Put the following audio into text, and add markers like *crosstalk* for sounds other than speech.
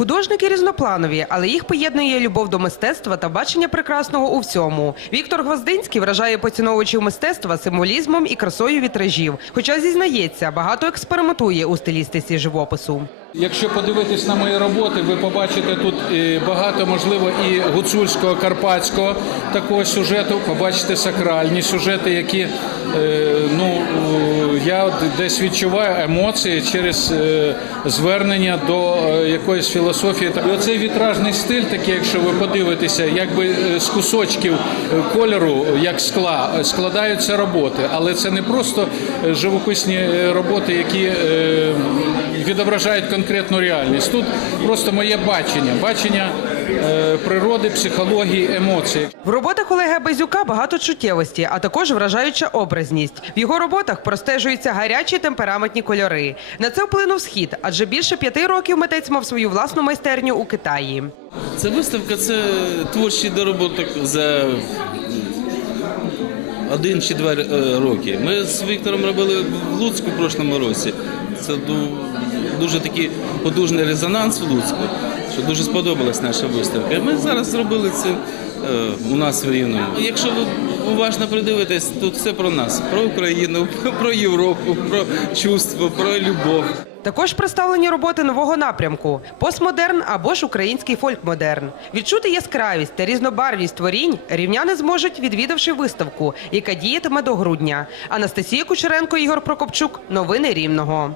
Художники різнопланові, але їх поєднує любов до мистецтва та бачення прекрасного у всьому. Віктор Гвоздинський вражає поціновувачів мистецтва символізмом і красою вітражів. Хоча зізнається, багато експериментує у стилістиці живопису. Якщо подивитись на мої роботи, ви побачите тут е, багато, можливо, і гуцульського, карпатського такого сюжету. Побачите сакральні сюжети, які е, ну я десь відчуваю емоції через е, звернення до е, якоїсь філософії. І оцей вітражний стиль, такий, якщо ви подивитеся, якби е, з кусочків кольору, як скла, складаються роботи, але це не просто живописні роботи, які відображають конкретну реальність. Тут просто моє бачення, бачення природи, психології, емоцій. В роботах Олега Безюка багато чуттєвості, а також вражаюча образність. В його роботах простежуються гарячі темпераментні кольори. На це вплинув схід, адже більше п'яти років митець мав свою власну майстерню у Китаї. Це виставка, це творчий доробуток за один чи два е, роки. Ми з Віктором робили в Луцьку в прошлому році. Це дуже такий потужний резонанс в Луцьку, що дуже сподобалась наша виставка. Ми зараз зробили це е, у нас в Рівному. Якщо ви уважно придивитесь, тут все про нас, про Україну, *laughs* про Європу, про чувство, про любов. Також представлені роботи нового напрямку постмодерн або ж український фолькмодерн. Відчути яскравість та різнобарвність творінь рівняни зможуть, відвідавши виставку, яка діятиме до грудня. Анастасія Кучеренко, Ігор Прокопчук. Новини Рівного.